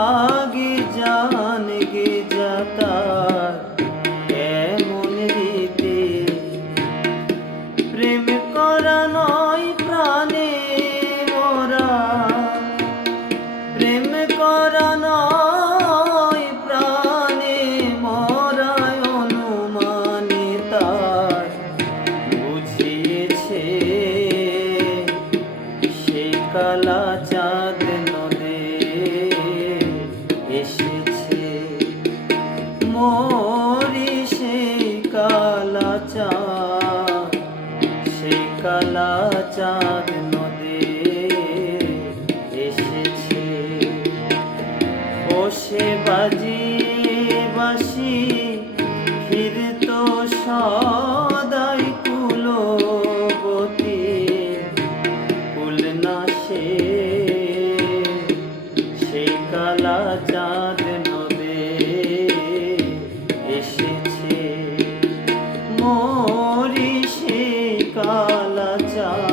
আগে জান গে যাতার এমন রীতি প্রেম করা নয় প্রাণে মোরা প্রেম করা নয় প্রাণে মরা অনুমানে তার বুঝিয়েছে সে কালা চাঁদ নদে এসেছে মরি সেই কালা চাঁদ সেই কালা চাঁদ নদে এসেছে ও সে বাজিয়ে বাঁশি ফিরতো সদাই কুলবতী কুল না সে সেই কালা চাঁদ নদে এসেছে মরি সেই কালা চাঁদ।